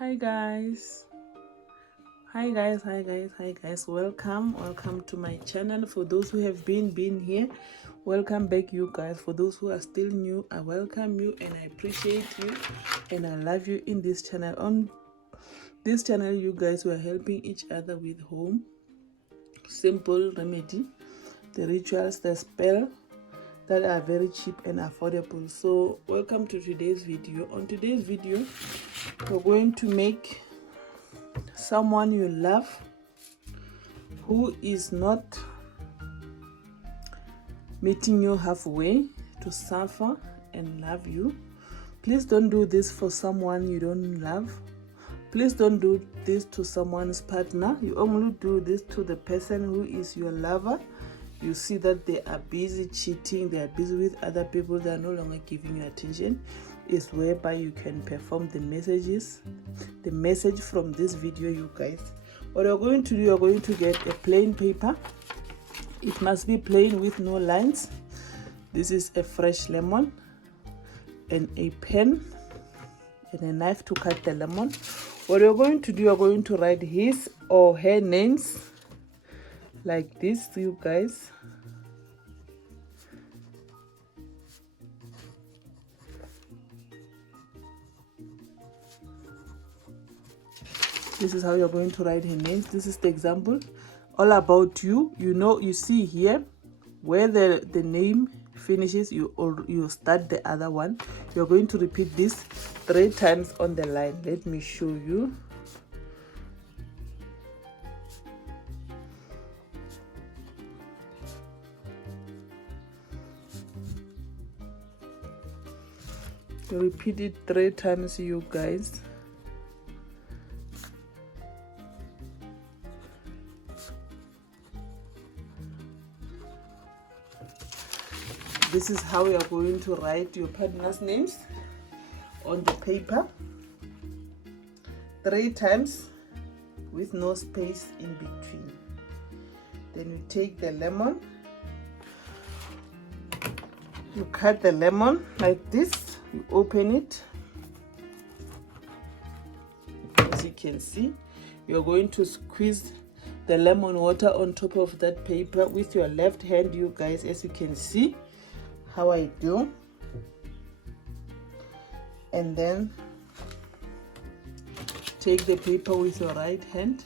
Hi guys, welcome to my channel. For those who have been here, welcome back you guys. For those who are still new, I welcome you and I appreciate you and I love you in this channel. On this channel, you guys were helping each other with home simple remedy, the rituals, the spell that are very cheap and affordable. So welcome to today's video. On today's video, we're going to make someone you love who is not meeting you halfway to suffer and love you. Please don't do this for someone you don't love. Please don't do this to someone's partner. You only do this to the person who is your lover. You see that they are busy cheating, they are busy with other people, they are no longer giving you attention. Is whereby you can perform the message from this video, you guys. What you're going to do, you're going to get a plain paper. It must be plain with no lines. This is a fresh lemon and a pen and a knife to cut the lemon. What you're going to do, you're going to write his or her names like this, you guys. This is how you're going to write her names. This is the example. All about you. You see here where the name finishes, you start the other one. You're going to repeat this 3 times on the line. Let me show you. You repeat it 3 times, you guys. This is how you are going to write your partner's names on the paper 3 times with no space in between. Then you take the lemon, you cut the lemon like this, you open it. As you can see, you're going to squeeze the lemon water on top of that paper with your left hand, you guys, as you can see how I do. And then take the paper with your right hand.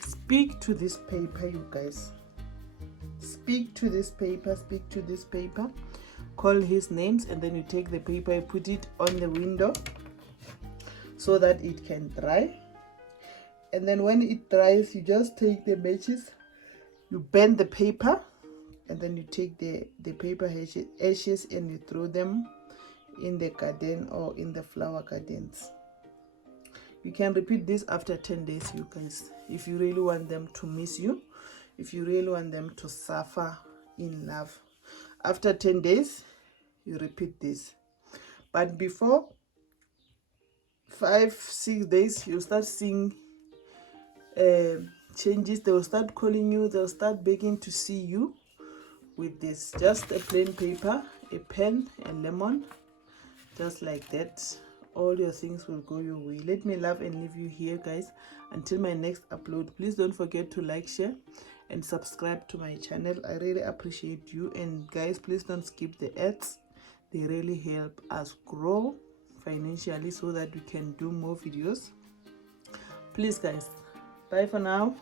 Speak to this paper, you guys. Speak to this paper, speak to this paper. Call his names, and then you take the paper, you put it on the window so that it can dry. And then when it dries, you just take the matches, you bend the paper, and then you take the paper ashes and you throw them in the garden or in the flower gardens. You can repeat this after 10 days, you guys, if you really want them to miss you, if you really want them to suffer in love. After 10 days, you repeat this. But before 5-6 days, you start seeing changes. They will start calling you, they'll start begging to see you. With this, just a plain paper, a pen, a lemon, just like that, all your things will go your way. Let me love and leave you here, guys, until my next upload. Please don't forget to like, share and subscribe to my channel. I really appreciate you. And guys, please don't skip the ads. They really help us grow financially so that we can do more videos. Please guys, bye for now.